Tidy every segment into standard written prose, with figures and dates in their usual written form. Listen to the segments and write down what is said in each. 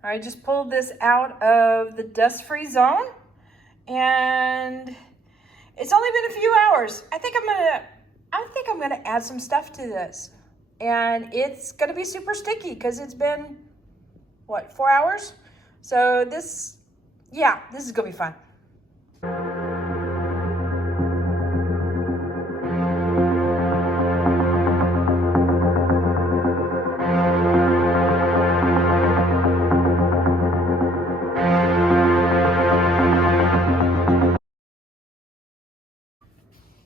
I just pulled this out of the dust-free zone, and it's only been a few hours. I think I'm gonna add some stuff to this, and it's gonna be super sticky because it's been what, 4 hours? So this is gonna be fun.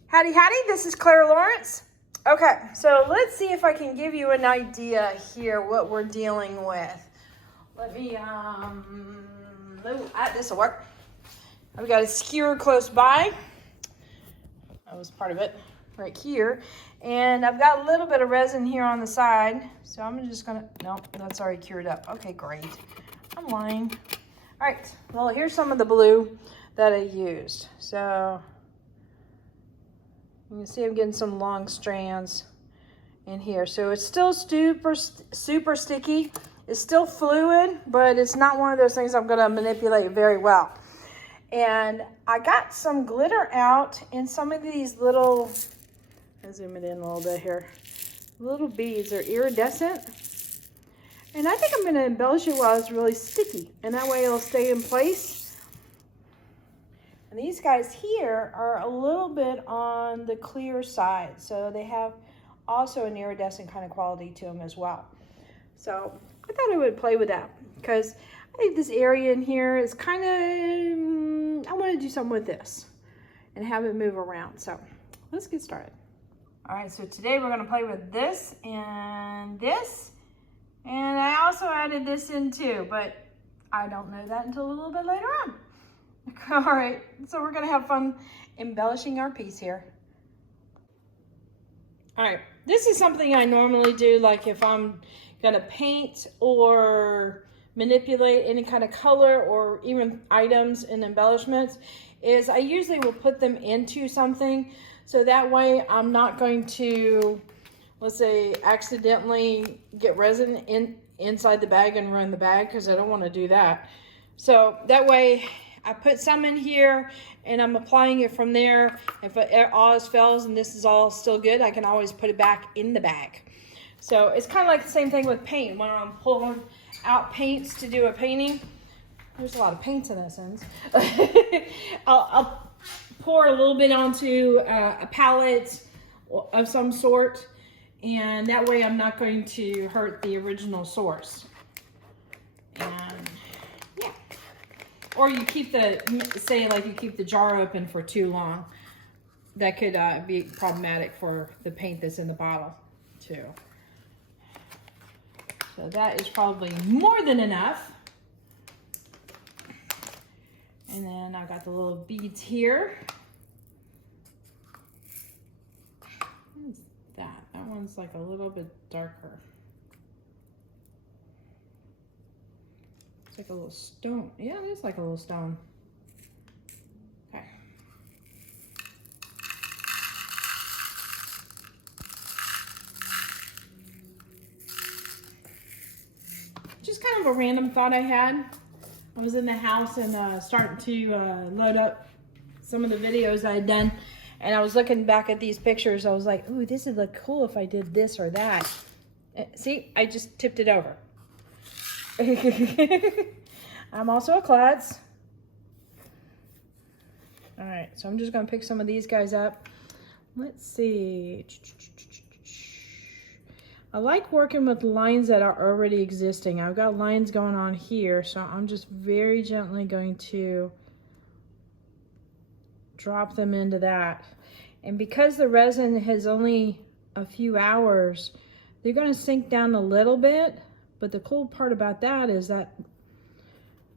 Howdy, howdy, this is Clara Lawrence. Okay, so let's see if I can give you an idea here what we're dealing with. Let me, this will work. I've got a skewer close by. That was part of it right here. And I've got a little bit of resin here on the side. So I'm just gonna, nope, that's already cured up. Okay, great. I'm lying. All right, well, here's some of the blue that I used. So you can see I'm getting some long strands in here. So it's still super sticky. It's still fluid, but it's not one of those things I'm gonna manipulate very well. And I got some glitter out in some of these little, I'll zoom it in a little bit here. Little beads are iridescent. And I think I'm gonna embellish it while it's really sticky. And that way it'll stay in place. And these guys here are a little bit on the clear side. So they have also an iridescent kind of quality to them as well. So I thought I would play with that because I think this area in here is kind of, I want to do something with this and have it move around. So let's get started. All right, so today we're going to play with this and this. And I also added this in too, but I don't know that until a little bit later on. All right, so we're gonna have fun embellishing our piece here. All right, this is something I normally do, like if I'm gonna paint or manipulate any kind of color or even items in embellishments, is I usually will put them into something. So that way I'm not going to, let's say, accidentally get resin inside the bag and ruin the bag, because I don't want to do that. So that way I put some in here and I'm applying it from there. If all else fails and this is all still good, I can always put it back in the bag. So it's kind of like the same thing with paint. When I'm pulling out paints to do a painting, there's a lot of paints in this sense. I'll pour a little bit onto a palette of some sort, and that way I'm not going to hurt the original source. And yeah. Or you keep say like you keep the jar open for too long. That could be problematic for the paint that's in the bottle too. So that is probably more than enough. And then I've got the little beads here. What is that? That one's like a little bit darker. It's like a little stone. Yeah, it is like a little stone. Okay. Just kind of a random thought I had. I was in the house and starting to load up some of the videos I had done. And I was looking back at these pictures. I was like, ooh, this would look cool if I did this or that. See, I just tipped it over. I'm also a klutz. All right, so I'm just gonna pick some of these guys up. Let's see. I like working with lines that are already existing. I've got lines going on here, so I'm just very gently going to drop them into that. And because the resin has only a few hours, they're gonna sink down a little bit, but the cool part about that is that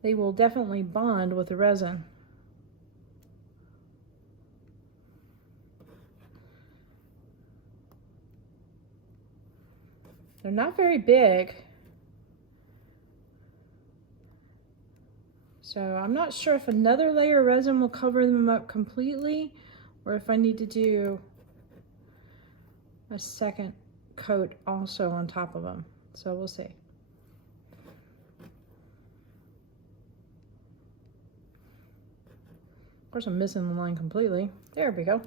they will definitely bond with the resin. They're not very big. So I'm not sure if another layer of resin will cover them up completely or if I need to do a second coat also on top of them. So we'll see. course, I'm missing the line completely. There we go.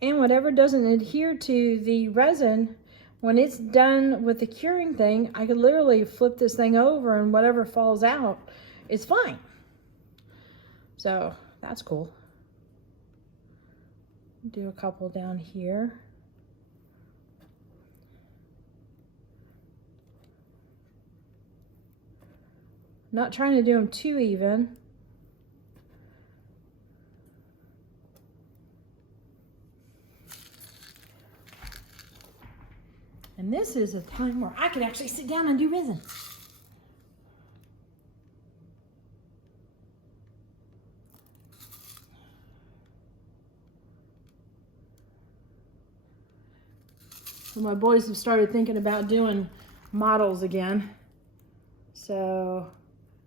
And whatever doesn't adhere to the resin, when it's done with the curing thing, I could literally flip this thing over and whatever falls out is fine. So that's cool. Do a couple down here. Not trying to do them too even. And this is a time where I could actually sit down and do resin. So my boys have started thinking about doing models again. So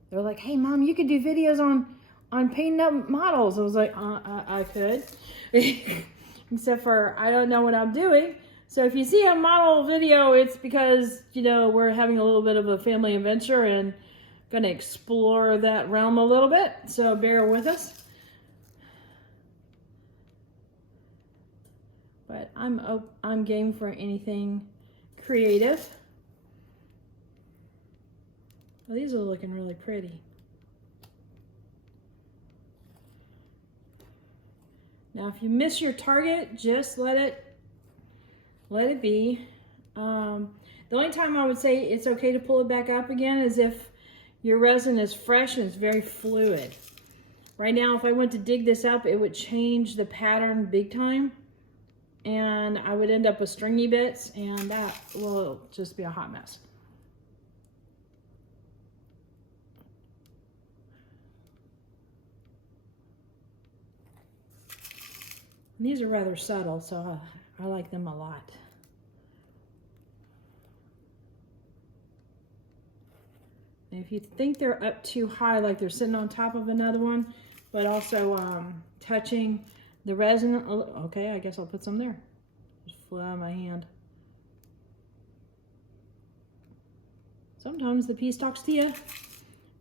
they're like, hey Mom, you could do videos on painting up models. I was like, I could. Except for I don't know what I'm doing. So if you see a model video, it's because, you know, we're having a little bit of a family adventure and gonna explore that realm a little bit. So bear with us. But I'm game for anything creative. Well, these are looking really pretty. Now, if you miss your target, just let it be. The only time I would say it's okay to pull it back up again is if your resin is fresh and it's very fluid. Right now, if I went to dig this up, it would change the pattern big time, and I would end up with stringy bits, and that will just be a hot mess. And these are rather subtle, so I like them a lot. And if you think they're up too high, like they're sitting on top of another one, but also touching the resin, okay, I guess I'll put some there. Just flew out of my hand. Sometimes the piece talks to you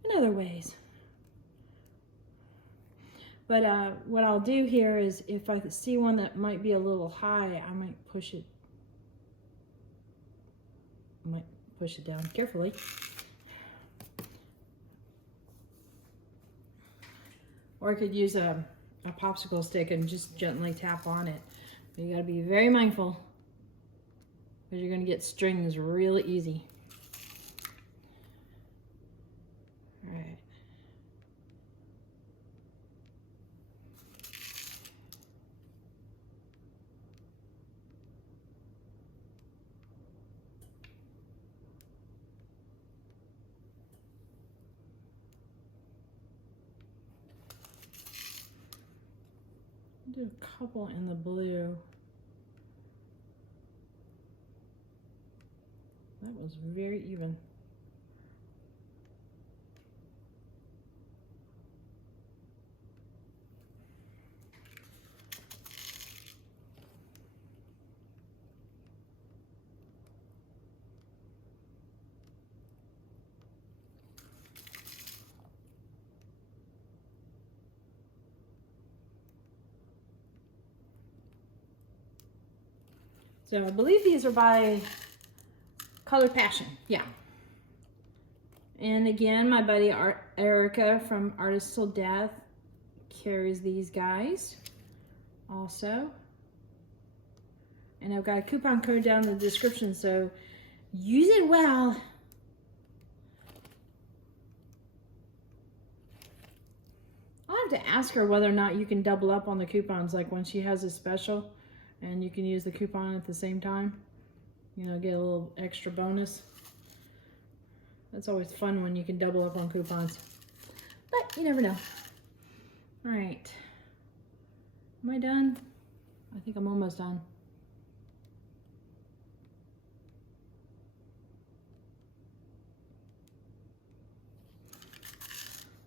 in other ways. But what I'll do here is if I see one that might be a little high, I might push it. Down carefully. Or I could use a popsicle stick and just gently tap on it. But you gotta be very mindful because you're gonna get strings really easy. All right. Do a couple in the blue. That was very even. So I believe these are by Color Passion, yeah. And again, my buddy Erica from Artist Till Death carries these guys also. And I've got a coupon code down in the description, so use it well. I'll have to ask her whether or not you can double up on the coupons, like when she has a special. And you can use the coupon at the same time, you know, get a little extra bonus. That's always fun when you can double up on coupons, but you never know. All right, am I done? I think I'm almost done.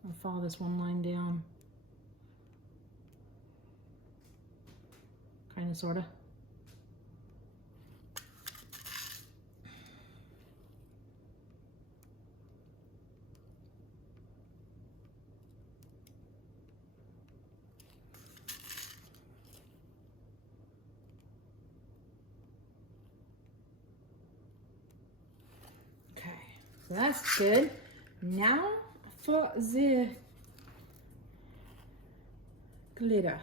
I'll follow this one line down. kind of, sort of. Okay, so that's good. Now for the glitter.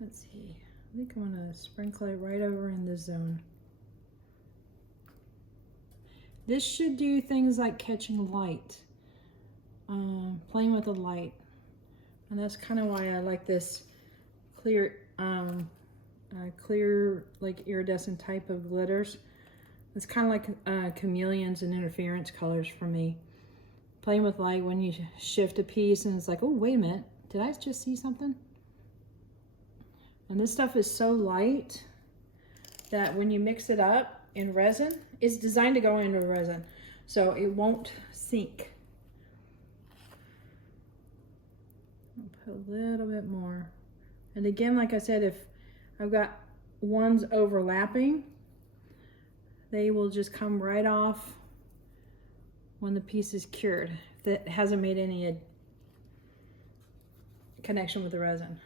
Let's see. I think I'm gonna sprinkle it right over in this zone. This should do things like catching light, playing with the light. And that's kind of why I like this clear, clear, like iridescent type of glitters. It's kind of like chameleons and interference colors for me. Playing with light when you shift a piece and it's like, oh, wait a minute, did I just see something? And this stuff is so light that when you mix it up in resin, it's designed to go into resin, so it won't sink. I'll put a little bit more. And again, like I said, if I've got ones overlapping, they will just come right off when the piece is cured. That hasn't made any connection with the resin.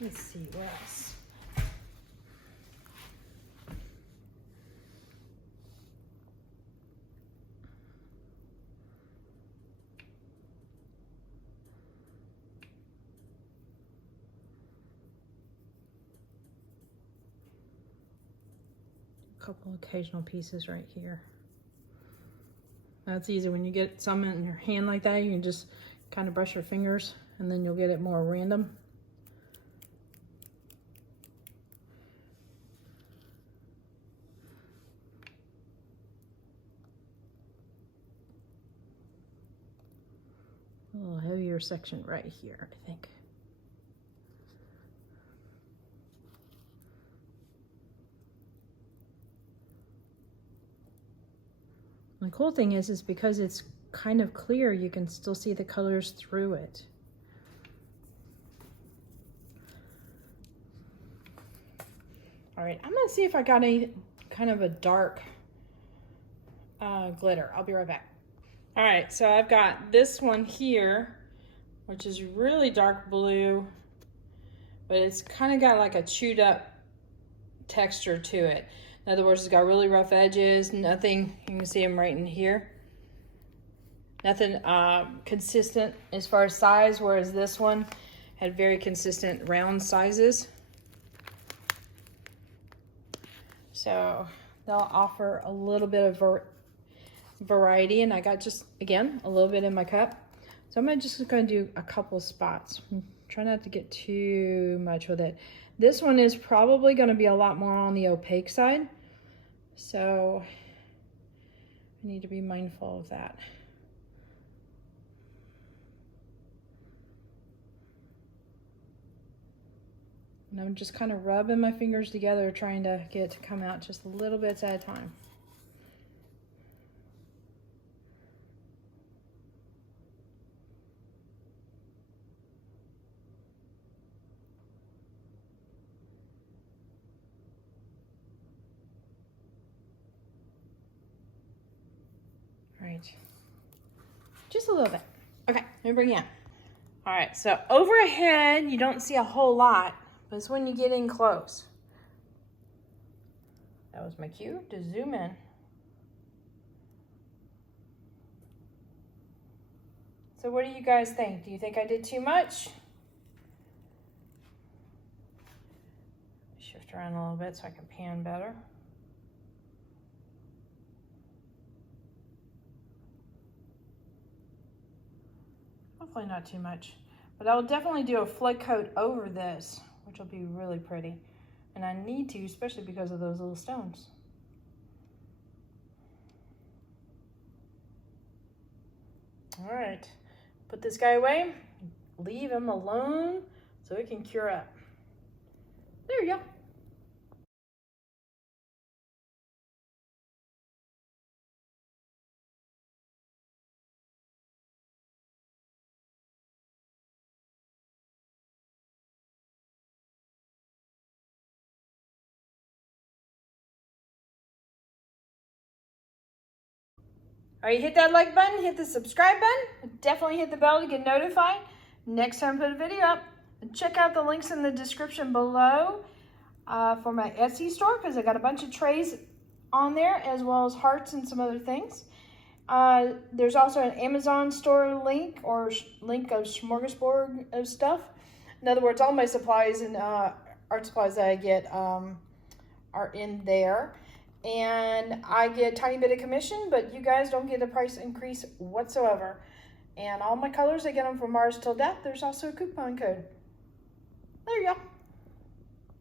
Let's see what else. A couple occasional pieces right here. That's easy. When you get some in your hand like that, you can just kind of brush your fingers and then you'll get it more random. A little heavier section right here, I think. The cool thing is because it's kind of clear, you can still see the colors through it. All right, I'm gonna see if I got any kind of a dark glitter. I'll be right back. All right, so I've got this one here, which is really dark blue, but it's kind of got like a chewed up texture to it. In other words, it's got really rough edges, nothing, you can see them right in here. Nothing consistent as far as size, whereas this one had very consistent round sizes. So they'll offer a little bit of variety, and I got just, again, a little bit in my cup. So I'm just gonna do a couple spots. Try not to get too much with it. This one is probably gonna be a lot more on the opaque side, so I need to be mindful of that. And I'm just kind of rubbing my fingers together, trying to get it to come out just a little bit at a time. All right, just a little bit. Okay, let me bring you in. All right, so overhead, you don't see a whole lot, but it's when you get in close. That was my cue to zoom in. So what do you guys think? Do you think I did too much? Shift around a little bit so I can pan better. Hopefully not too much, but I will definitely do a flood coat over this, which will be really pretty. And I need to, especially because of those little stones. All right, put this guy away, leave him alone so it can cure up. There you go. All right, hit that like button, hit the subscribe button, definitely hit the bell to get notified next time I put a video up. And check out the links in the description below for my Etsy store, because I got a bunch of trays on there as well as hearts and some other things. There's also an Amazon store link, or link of smorgasbord of stuff. In other words, all my supplies and art supplies that I get are in there. And I get a tiny bit of commission, but you guys don't get a price increase whatsoever. And all my colors, I get them from Mars Till Death. There's also a coupon code. There you go.